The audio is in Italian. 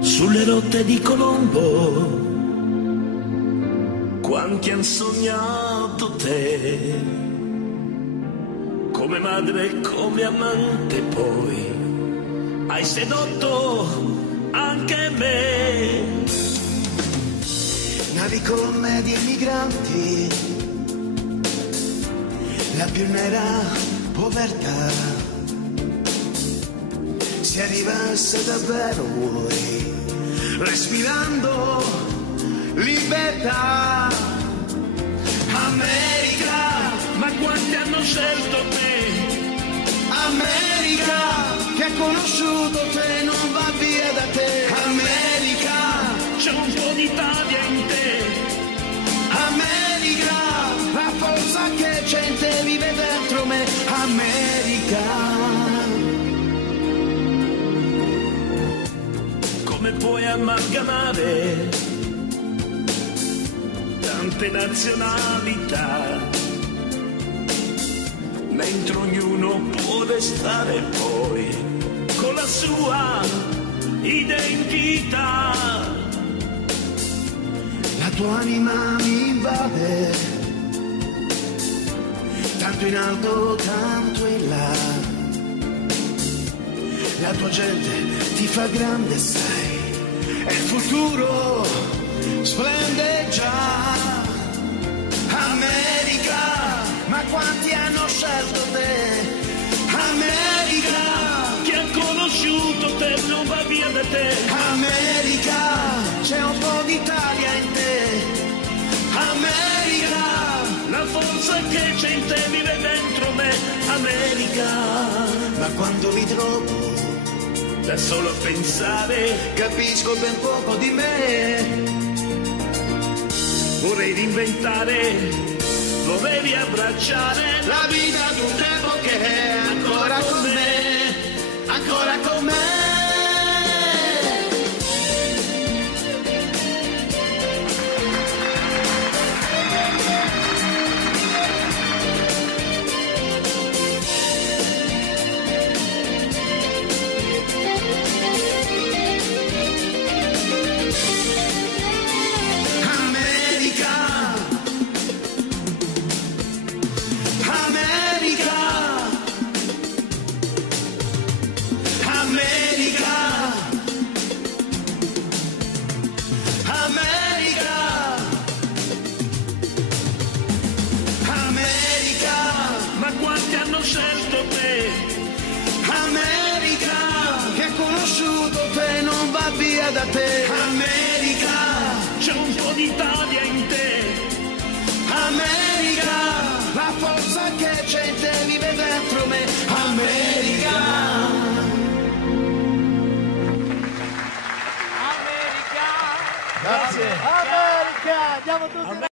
Sulle rotte di Colombo, quanti han sognato te, come madre e come amante poi, hai sedotto anche me. Navi colme di emigranti, la più nera povertà, si arrivasse davvero vuoi, respirando libertà. America, ma quanti hanno scelto te? America, che ha conosciuto te, non va via da te. America, c'è un po' d'Italia in te. America, la forza che c'è in te vive dentro me. America. Come puoi amalgamare tante nazionalità, mentre ognuno può restare poi con la sua identità? La tua anima mi invade, tanto in alto, tanto in là. La tua gente ti fa grande, sai, e il futuro splende già. America, ma quanti hanno scelto te? America, Chi ha conosciuto te non va via da te. America, c'è un po' d'Italia in te. America, La forza che c'è in te vive dentro me. America, ma quando mi trovo da solo a pensare capisco ben poco di me. vorrei reinventare, vorrei riabbracciare La vita di un tempo che è ancora con me, ancora con me. scelto te. America, che ha conosciuto te, non va via da te. America, c'è un po' d'Italia in te. America, la forza che c'è in te vive dentro me. America. Grazie. America, andiamo tutti.